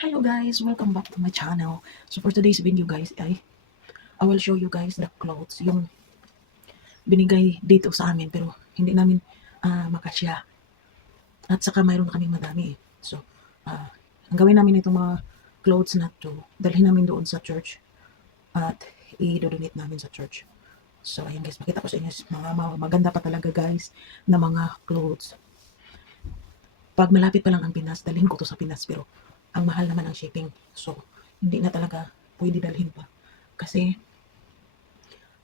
Hello guys, welcome back to my channel. So for today's video guys, I will show you guys the clothes yung binigay dito sa amin pero hindi namin makasya. At saka mayroon kaming madami eh. So, ang gawin namin itong mga clothes na to, dalhin namin doon sa church at i-donate namin sa church. So ayan guys, makita ko sa inyo mga maganda pa talaga guys na mga clothes. Pag malapit pa lang ang Pinas, dalhin ko to sa Pinas pero ang mahal naman ang shipping. So, hindi na talaga pwede dalhin pa. Kasi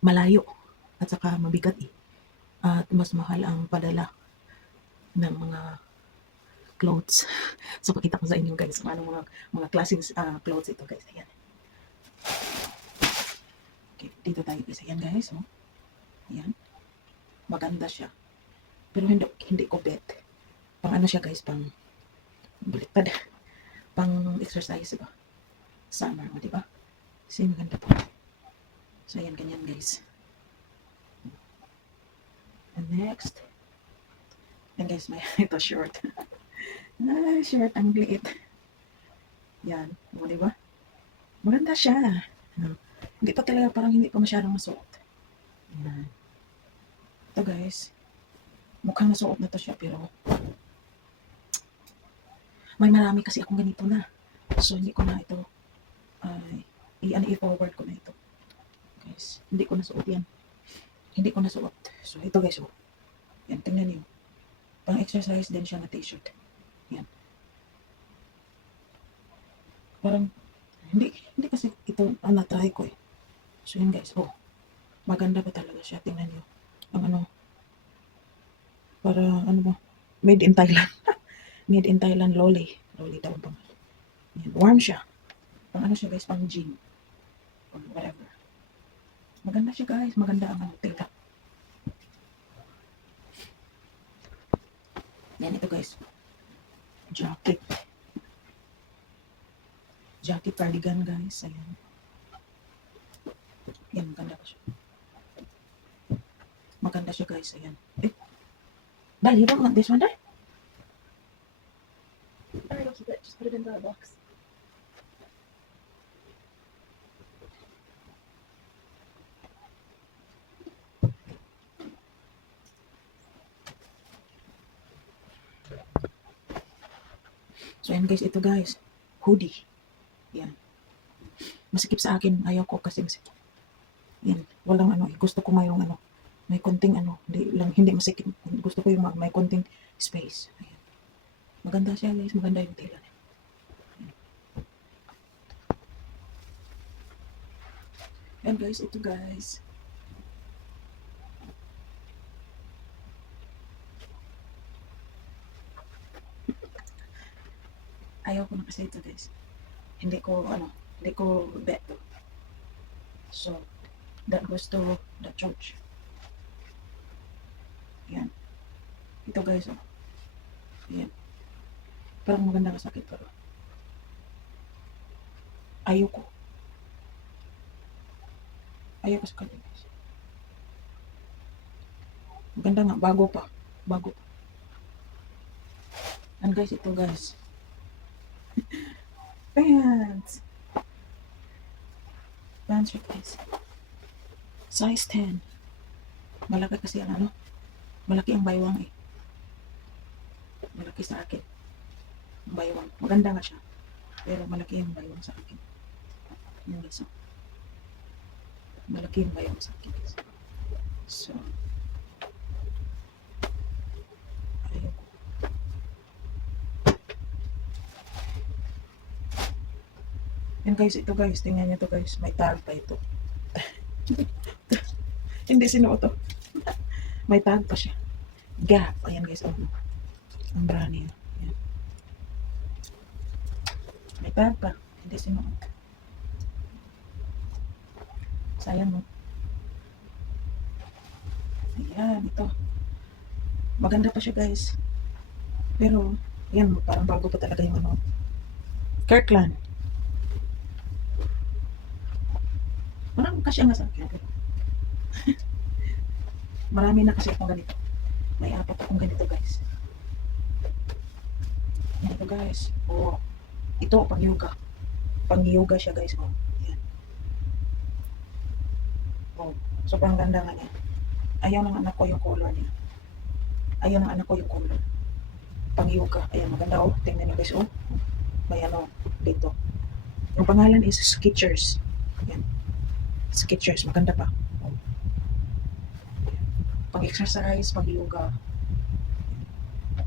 malayo at saka mabigat eh. At mas mahal ang padala ng mga clothes. So, pakita ko sa inyo guys kung anong mga klaseng clothes ito guys. Ayan. Okay, dito tayo guys. Ayan guys. Oh. Ayan. Maganda siya. Pero hindi ko bet. Pang ano siya guys, pang baliktad. Pang exercise ba? Summer, di ba? Kasi maganda po. So, ayan, ganyan guys. And next, and guys, may ito short. Short, ang liit. Yan, o, di ba? Maganda siya. Hindi pa talaga, parang hindi pa masyadong masuot. Yan. Ito guys, mukhang masuot na to siya, pero may marami kasi akong ganito na. So, hindi ko na ito, i-forward ko na ito. Guys, hindi ko nasuot yan. Hindi ko nasuot. So, ito guys, oh. Yan, tingnan niyo. Pang exercise din siya na t-shirt. Yan. Parang, hindi kasi ito, na-try ko eh. So, yun guys, oh. Maganda pa talaga siya. Tingnan niyo. Ang ano, para, ano ba, made in Thailand. Made in Thailand, loli. Loli daw pa. Yan, warm siya. Pang ano siya guys, pang jean. Or whatever. Maganda siya guys. Maganda ang ano, tela. Yan, ito guys. Jacket. Jacket cardigan guys. Ayan. Yan, maganda pa siya. Maganda siya guys. Ayan. Eh, Dal, you don't want this one, Dal? I don't keep it. Just put it in the box. So, yan guys. Ito guys. Hoodie. Yan. Masikip sa akin. Ayaw ko kasi masikip. Yan. Walang ano. Gusto ko mayroong ano. May konting ano. Hindi masikip. Gusto ko yung may konting space. Ayan. Maganda siya guys. Maganda yung tela. Yan guys. Ito guys. Ayaw ko na kasi ito guys. Hindi ko bet. So, that goes to the church. Yan. Ito guys, oh. Yan. Parang maganda ka sakit pero ayoko. Ayoko sa kanya guys. Maganda nga, bago pa. Bago pa. And guys, ito guys. Pants. Pants siya guys. Size 10. Malaki kasi ang ano. Malaki ang baywang eh. Malaki sa akin. Ang baywang. Maganda nga siya. Pero malaki ang baywang sa akin. Yan guys. Oh. Malaki ang baywang sa akin guys. So, ayoko. Yan guys, ito guys. Tingnan nyo to guys. May tag pa ito. Hindi sinuot to. May tag pa siya. Gap. Ayan guys. Oh. Ang brand niya. Ayan. May tag pa. Hindi sinuot. Sayang mo. Ayan. Ito. Maganda pa siya guys. Pero, ayan. Parang bago pa talaga yung ano. Kirkland. Parang kasya nga sa akin. Pero, marami na kasi akong ganito. May 4 akong ganito guys. Yan ito guys. Oh. Ito, pang-yoga. Pang-yoga siya guys. Oh. Yan. Oh. Sobrang ganda nga niya. Ayaw ng anak ko yung color niya. Ayaw ng anak ko yung color. Pang-yoga. Ayan, maganda oh. Tingnan niyo guys oh. May ano dito. Yung pangalan is Skechers. Yan. Skechers. Maganda pa. Oh. Pang-exercise, pang-yoga.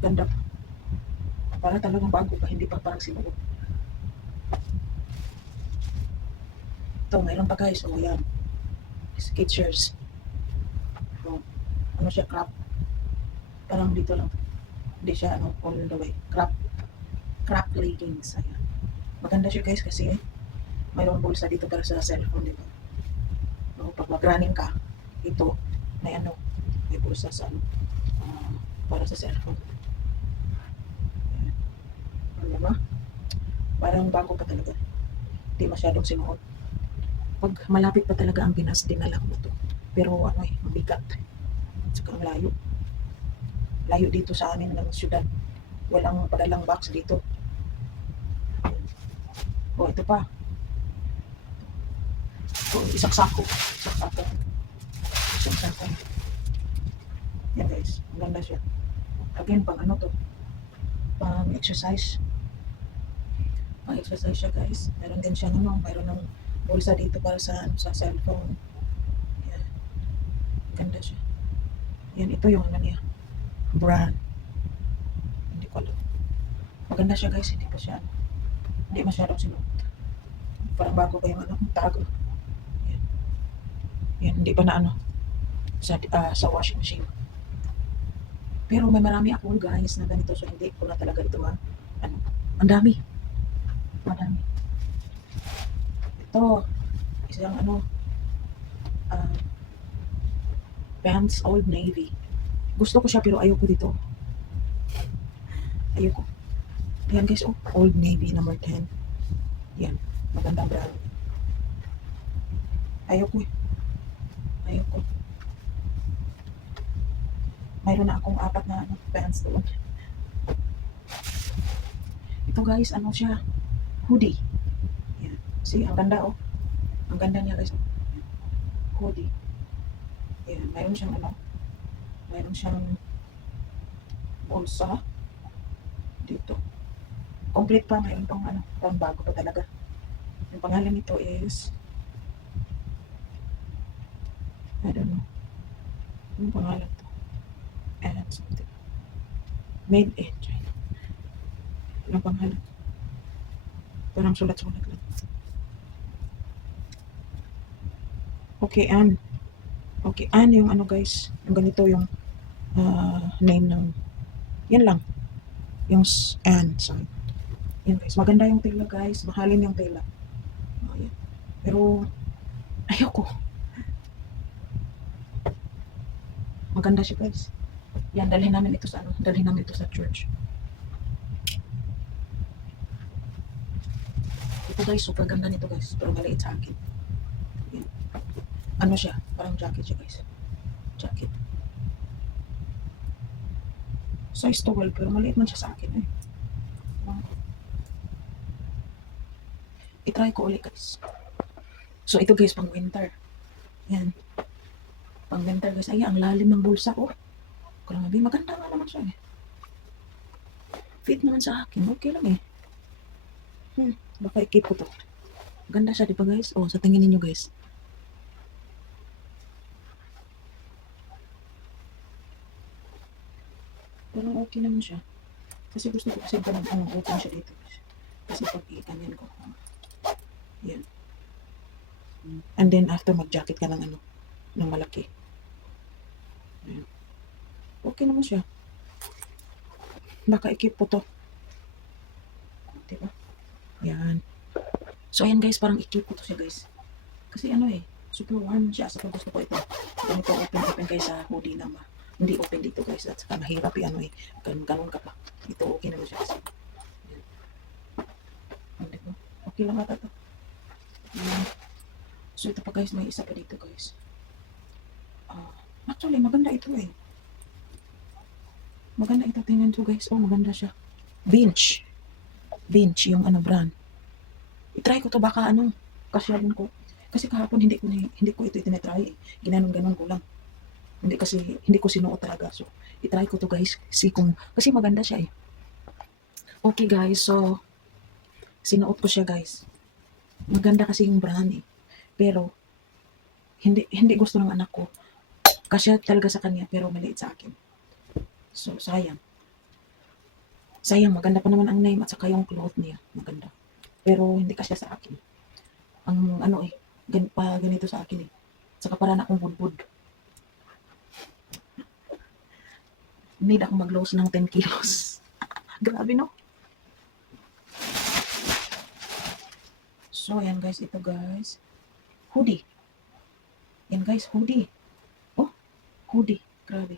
Ganda pa. Para talagang bago pa. Hindi pa parang sinuot. Ito, mayroon pa guys. Oh, yan. Skechers. Oh. Ano siya, crop. Parang dito lang. Hindi siya, ano, all the way. Crop leggings. Ayan. Maganda siya guys kasi mayroong bulsa dito para sa cellphone, di ba? So, pag mag-running ka, ito, may ano, may bulsa sa ano, para sa cellphone. Ayan. Ano ba? Parang bago pa talaga. Hindi masyadong sinuot. Pag malapit pa talaga ang Pinas, dinala ko to. Pero ano eh, mabigat. Saka ang layo. Layo dito sa amin ng syudad. Walang padalang box dito. O, ito pa. O, isang sako. Isang sako. Isang sako. Yan guys. Ang ganda siya. Again, pang ano to? Pang exercise. Pang exercise siya guys. Meron din siya ano. Meron ng bulsa dito para sa, ano, sa cellphone. Yan. Ganda siya. Yan, ito yung ano niya. Brand. Hindi ko alam. Maganda siya guys. Hindi pa siya ano. Hindi masyadong sinuot. Parang bago pa yung ano. Tago. Yan. Yan. Hindi pa na ano. Sa washing machine. Pero may marami ako guys na ganito. So hindi ko na talaga ito ano. Ang dami. Madami. Ito. Isang ano. Pants Old Navy. Gusto ko siya pero ayoko dito. Ayoko. Ayan guys, oh, Old Navy number 10. Yan, magandang brand. Ayoko eh. Ayoko. Mayroon na akong 4 na ano, pants doon. Ito guys, ano siya? Hoodie. Yan. See, ang ganda oh. Ang ganda niya guys. Hoodie. Yan, mayroon siyang ano. Mayroon siyang bulsa. Dito. Complete pa, mayroon pang ano, pang bago pa talaga. Yung pangalan nito is I don't know. Yung pangalan to. And something. Made in China. Yung pangalan. Parang sulat-sulat lang. Okay, Ann. Okay, Ann yung ano guys. Yung ganito yung name ng yan lang. Yung Ann. Sorry. Yan guys. Maganda yung tela guys. Mahalin yung tela. Oh, yan. Pero ayoko. Maganda siya guys. Yan, dalhin namin ito sa ano. Dalhin namin ito sa church. Ito guys, super ganda nito guys. Pero maliit sa akin. Yan. Ano siya? Parang jacket siya guys. Jacket. Size 12 pero maliit man siya sa akin eh. I-try ko ulit guys. So ito guys, pang winter. Yan. Pang winter guys. Ay, ang lalim ng bulsa ko. Grabe, maganda nga naman siya eh. Fit naman sa akin. Okay lang eh. Baka i-keep ko to. Ganda siya, di ba guys? Oh, sa tingin ninyo guys. Parang okay naman siya. Kasi gusto ko kasi parang open siya dito. Kasi pag i-ganyan ko. Yan. And then after mag-jacket ka ng ano, ng malaki. Yan. Okay naman siya. Baka i-keep po to. Diba? Yan. So ayan guys, parang i-keep ko to siya guys. Kasi ano eh, super warm siya. Sa gusto ko ito. Ganito open kayo sa hoodie na hindi open dito guys. At saka mahirap yung ano eh. Ganun ka pa. Ito okay naman siya kasi. Yan. Diba? Okay lang ata to. Yan. So ito pa guys, may isa pa dito guys. Actually, maganda ito eh. Maganda ito. Tingnan to guys. Oh, maganda siya. Bench. Vinch, yung ano brand. I-try ko to baka ano, kasyahin ko. Kasi kahapon hindi ko ito itinetry eh. Ginanon-ganon ko lang. Hindi ko sinuot talaga. So, i-try ko to guys. See kung, kasi maganda siya eh. Okay guys, so, sinuot ko siya guys. Maganda kasi yung brand eh. Pero, hindi gusto ng anak ko. Kasya talaga sa kanya, pero maliit sa akin. So, sayang. Sayang, maganda pa naman ang name at saka yung cloth niya. Maganda. Pero, hindi kasya sa akin. Ang ano eh, ganito sa akin eh. Saka para na akong budbud. Need ako mag-lose ng 10 kilos. Grabe no? So, ayan guys, ito guys. Hoodie. Yan guys, hoodie. Oh, hoodie. Grabe.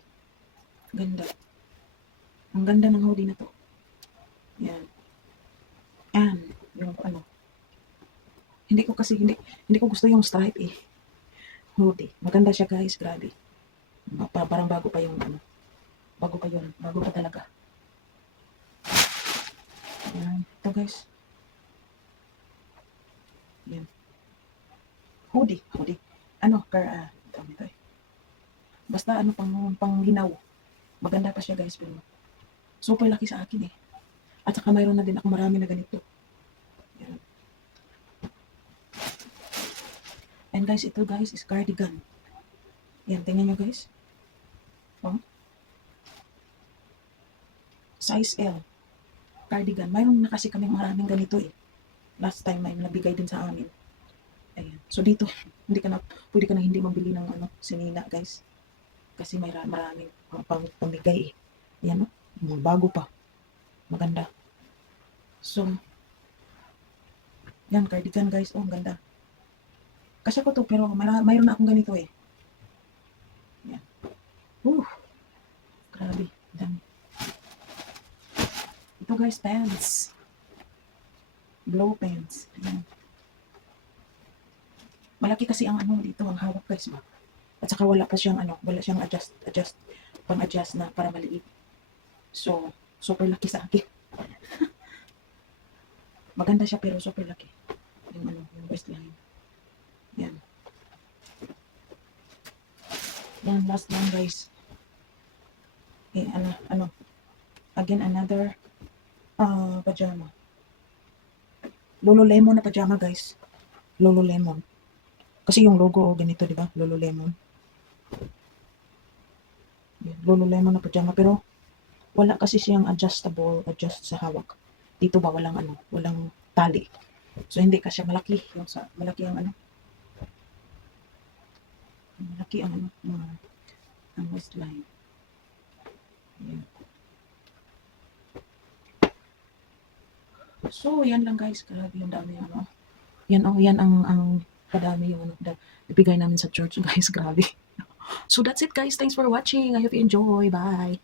Ganda. Ang ganda ng hoodie na to. Yan. And, yung ano. Hindi ko gusto yung stripe eh. Hoodie. Maganda siya guys, grabe. Parang bago pa yung ano. Bago pa yun. Bago pa talaga. Yan. Ito guys. Yan. Hoodie. Ano, ito eh. Basta ano, pang linaw. Maganda pa siya guys, pero super laki sa akin eh. At saka mayroon na din ako marami na ganito. Yan. And guys, ito guys is cardigan. Yan, tingnan nyo guys. Oh. Size L. Cardigan. Mayroon na kasi kami maraming ganito eh. Last time may nabigay din sa amin. Ayan. So dito, pwede ka na hindi mabili ng ano, sinina guys. Kasi may maraming pamigay eh. Ayan no? Bago pa. Maganda. So, yan, cardigan guys. Oh, ang ganda. Kasi ko to, pero mayroon na akong ganito eh. Yan. Grabe. Dami. Ito guys, pants. Blow pants. Ayan. Malaki kasi ang ano dito, ang hawak guys ba. At saka wala siyang pang-adjust na para maliit. So, super laki sa akin. Maganda siya pero super laki. Yung waistline. Yan. Yan, last one guys. Okay, again, another pajama. Lululemon na pajama guys. Lululemon. Kasi yung logo ganito, di ba? Lululemon. Lululemon na pajama pero wala kasi siyang adjust sa hawak. Dito ba walang tali. So hindi kasi malaki ang waistline. Yan. So yan lang guys, grabe yung dami ano. Yan ang kadami yung ibigay namin sa church guys, grabe. So that's it guys. Thanks for watching. I hope you enjoy. Bye.